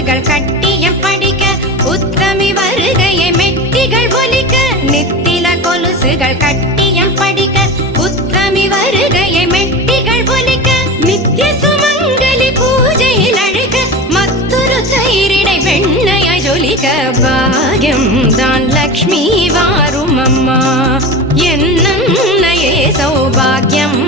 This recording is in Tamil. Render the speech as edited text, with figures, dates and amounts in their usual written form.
கொலுசுகள் கட்டியம் படிக்க உத்தமி வருகையை மெட்டிகள் ஒலிக்க நித்தில கொலுசுகள் கட்டியம் படிக்க உத்தமி வருகையை மெட்டிகள் ஒலிக்க நித்திய சுமங்கலி பூஜையில் அழுக மத்தொரு தயிரிடை வெண்ணையாய் ஜொலிக்க பாக்யம் தான் லக்ஷ்மி வாரும் அம்மா என்னையே சௌபாகியம்